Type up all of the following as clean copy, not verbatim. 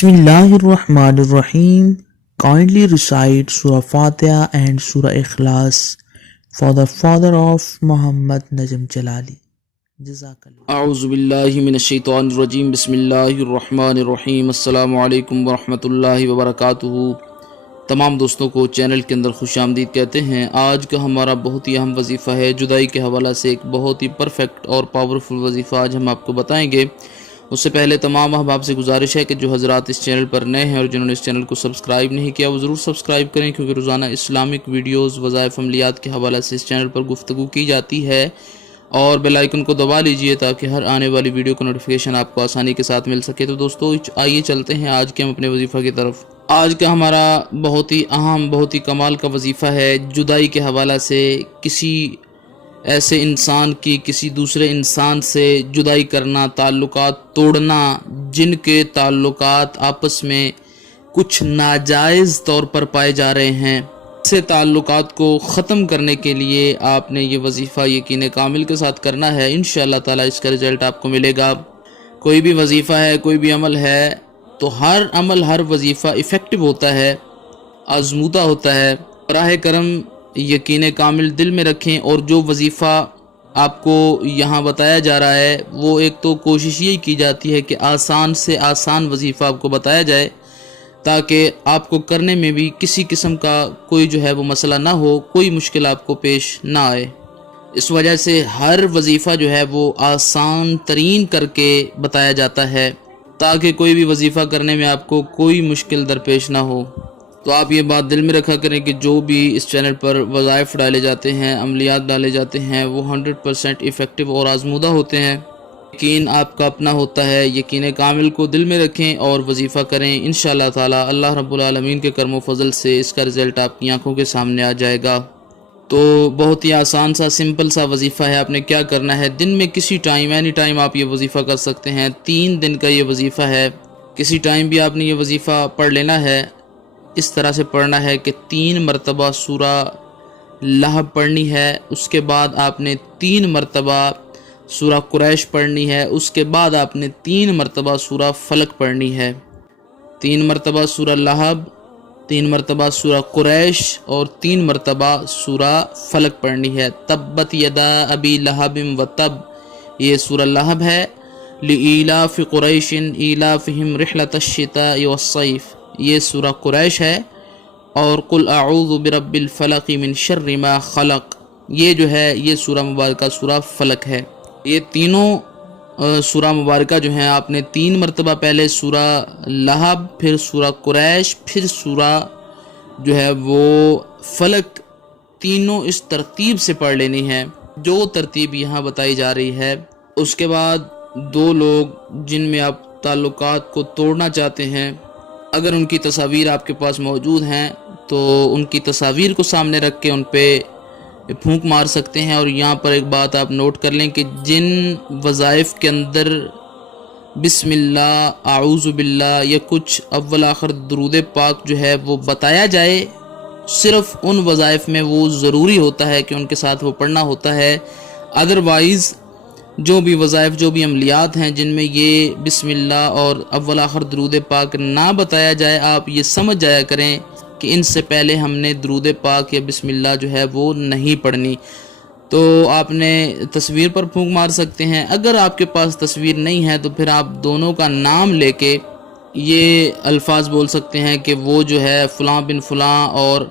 Bismillahirrahmanirrahim. Kindly recite Surah Fatiha and Surah Ikhlas for the father of Muhammad Najm Jalali. Jazakallah. اعوذ باللہ من الشیطان الرجیم بسم اللہ الرحمن الرحیم السلام علیکم ورحمۃ اللہ وبرکاتہ۔ تمام دوستوں کو چینل کے اندر خوش آمدید کہتے ہیں۔ آج کا ہمارا بہت ہی اہم وظیفہ ہے، جدائی کے حوالہ سے ایک بہت ہی پرفیکٹ اور پاورفل وظیفہ آج ہم آپ کو بتائیں گے۔ اس سے پہلے تمام احباب سے گزارش ہے کہ جو حضرات اس چینل پر نئے ہیں اور جنہوں نے اس چینل کو سبسکرائب نہیں کیا وہ ضرور سبسکرائب کریں، کیونکہ روزانہ اسلامک ویڈیوز وظائف عملیات کے حوالہ سے اس چینل پر گفتگو کی جاتی ہے، اور بیل آئیکن کو دبا لیجئے تاکہ ہر آنے والی ویڈیو کا نوٹیفیکیشن آپ کو آسانی کے ساتھ مل سکے۔ تو دوستو آئیے چلتے ہیں آج کے ہم اپنے وظیفہ کی طرف۔ آج کا ہمارا بہت ہی اہم بہت ہی کمال کا وظیفہ ہے جدائی کے حوالہ سے کسی ایسے انسان کی کسی دوسرے انسان سے جدائی کرنا، تعلقات توڑنا، جن کے تعلقات آپس میں کچھ ناجائز طور پر پائے جا رہے ہیں۔ سے تعلقات کو ختم کرنے کے لیے آپ نے یہ وظیفہ یقین کامل کے ساتھ کرنا ہے۔ انشاءاللہ تعالی اس کا رزلٹ آپ کو ملے گا۔ کوئی بھی وظیفہ ہے، کوئی بھی عمل ہے، تو ہر عمل ہر وظیفہ ایفیکٹو ہوتا ہے، آزمودہ ہوتا ہے۔ براہ کرم یقین کامل دل میں رکھیں، اور جو وظیفہ آپ کو یہاں بتایا جا رہا ہے وہ ایک تو کوشش یہی کی جاتی ہے کہ آسان سے آسان وظیفہ آپ کو بتایا جائے، تاکہ آپ کو کرنے میں بھی کسی قسم کا کوئی جو ہے وہ مسئلہ نہ ہو، کوئی مشکل آپ کو پیش نہ آئے۔ اس وجہ سے ہر وظیفہ جو ہے وہ آسان ترین کر کے بتایا جاتا ہے، تاکہ کوئی بھی وظیفہ کرنے میں آپ کو کوئی مشکل درپیش نہ ہو۔ تو آپ یہ بات دل میں رکھا کریں کہ جو بھی اس چینل پر وظائف ڈالے جاتے ہیں، عملیات ڈالے جاتے ہیں، وہ 100% ایفیکٹو اور آزمودہ ہوتے ہیں۔ یقین آپ کا اپنا ہوتا ہے، یقین کامل کو دل میں رکھیں اور وظیفہ کریں۔ انشاءاللہ تعالی اللہ رب العالمین کے کرم و فضل سے اس کا رزلٹ آپ کی آنکھوں کے سامنے آ جائے گا۔ تو بہت ہی آسان سا سمپل سا وظیفہ ہے۔ آپ نے کیا کرنا ہے، دن میں کسی ٹائم اینی ٹائم آپ یہ وظیفہ کر سکتے ہیں۔ 3 دن کا یہ وظیفہ ہے، کسی ٹائم بھی آپ نے یہ وظیفہ پڑھ لینا ہے۔ اس طرح سے پڑھنا ہے کہ 3 مرتبہ سورہ لہب پڑھنی ہے، اس کے بعد آپ نے 3 مرتبہ سورہ قریش پڑھنی ہے، اس کے بعد آپ نے 3 مرتبہ سورہ فلق پڑھنی ہے۔ 3 مرتبہ سورہ لہب، 3 مرتبہ سورہ قریش اور 3 مرتبہ سورہ فلق پڑھنی ہے۔ تبت یدا ابی لہب و تب، یہ سورہ لہب ہے۔ لإیلاف قریش ایلافہم رحلۃ الشتاء والصیف، یہ سورہ قریش ہے۔ اور قل اعوذ برب الفلق من شر ما خلق، یہ جو ہے یہ سورہ مبارکہ سورہ فلق ہے۔ یہ تینوں سورہ مبارکہ جو ہیں آپ نے 3 مرتبہ پہلے سورہ لہب، پھر سورہ قریش، پھر سورہ جو ہے وہ فلق، تینوں اس ترتیب سے پڑھ لینی ہے جو ترتیب یہاں بتائی جا رہی ہے۔ اس کے بعد 2 لوگ جن میں آپ تعلقات کو توڑنا چاہتے ہیں، اگر ان کی تصاویر آپ کے پاس موجود ہیں تو ان کی تصاویر کو سامنے رکھ کے ان پہ پھونک مار سکتے ہیں۔ اور یہاں پر ایک بات آپ نوٹ کر لیں کہ جن وظائف کے اندر بسم اللہ، اعوذ باللہ یا کچھ اول آخر درود پاک جو ہے وہ بتایا جائے، صرف ان وظائف میں وہ ضروری ہوتا ہے کہ ان کے ساتھ وہ پڑھنا ہوتا ہے۔ ادروائز جو بھی وظائف، جو بھی عملیات ہیں جن میں یہ بسم اللہ اور اول آخر درود پاک نہ بتایا جائے، آپ یہ سمجھ جایا کریں کہ ان سے پہلے ہم نے درود پاک یا بسم اللہ جو ہے وہ نہیں پڑھنی۔ تو آپ نے تصویر پر پھونک مار سکتے ہیں۔ اگر آپ کے پاس تصویر نہیں ہے تو پھر آپ دونوں کا نام لے کے یہ الفاظ بول سکتے ہیں کہ وہ جو ہے فلاں بن فلاں اور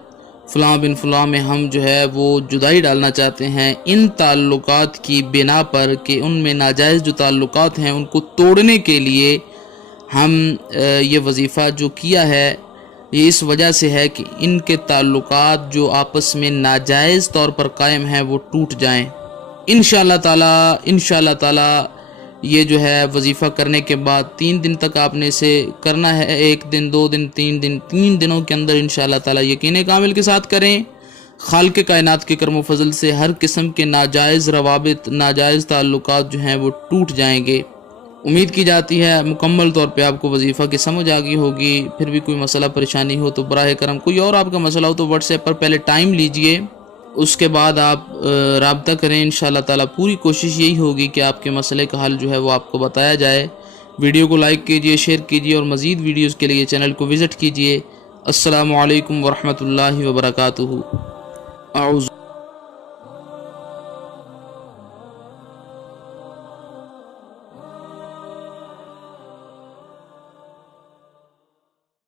فلاں بن فلاں میں ہم جو ہے وہ جدائی ڈالنا چاہتے ہیں، ان تعلقات کی بنا پر کہ ان میں ناجائز جو تعلقات ہیں ان کو توڑنے کے لیے ہم یہ وظیفہ جو کیا ہے یہ اس وجہ سے ہے کہ ان کے تعلقات جو آپس میں ناجائز طور پر قائم ہیں وہ ٹوٹ جائیں۔ انشاءاللہ تعالی یہ جو ہے وظیفہ کرنے کے بعد 3 دن تک آپ نے اسے کرنا ہے، 1 دن 2 دن 3 دن، 3 دنوں کے اندر انشاءاللہ تعالی یقین کامل کے ساتھ کریں۔ خالق کائنات کے کرم و فضل سے ہر قسم کے ناجائز روابط، ناجائز تعلقات جو ہیں وہ ٹوٹ جائیں گے۔ امید کی جاتی ہے مکمل طور پہ آپ کو وظیفہ کی سمجھ آ گئی ہوگی۔ پھر بھی کوئی مسئلہ پریشانی ہو تو براہ کرم کوئی اور آپ کا مسئلہ ہو تو واٹس ایپ پر پہلے ٹائم لیجئے، اس کے بعد آپ رابطہ کریں۔ انشاءاللہ تعالی پوری کوشش یہی ہوگی کہ آپ کے مسئلے کا حل جو ہے وہ آپ کو بتایا جائے۔ ویڈیو کو لائک کیجیے، شیئر کیجیے اور مزید ویڈیوز کے لیے چینل کو وزٹ کیجیے۔ السلام علیکم ورحمۃ اللہ وبرکاتہ۔